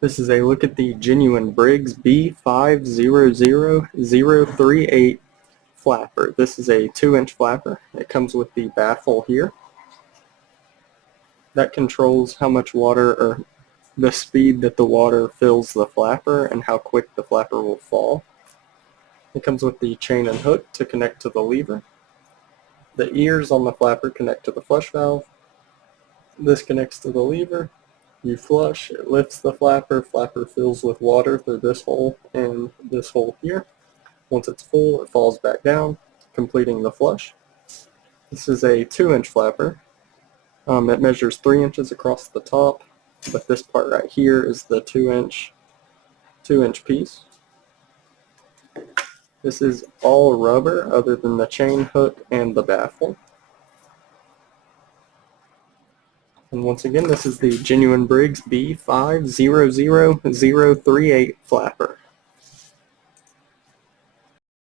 This is a look at the genuine Briggs B500038 Flapper. This is a 2-inch flapper. It comes with the baffle here. That controls how much water, or the speed that the water fills the flapper and how quick the flapper will fall. It comes with the chain and hook to connect to the lever. The ears on the flapper connect to the flush valve. This connects to the lever. You flush, it lifts the flapper. Flapper fills with water through this hole and this hole here. Once it's full, it falls back down, completing the flush. This is a 2-inch flapper. It measures 3 inches across the top, but this part right here is the 2-inch piece. This is all rubber other than the chain hook and the baffle. And once again, this is the genuine Briggs B500038 Flapper.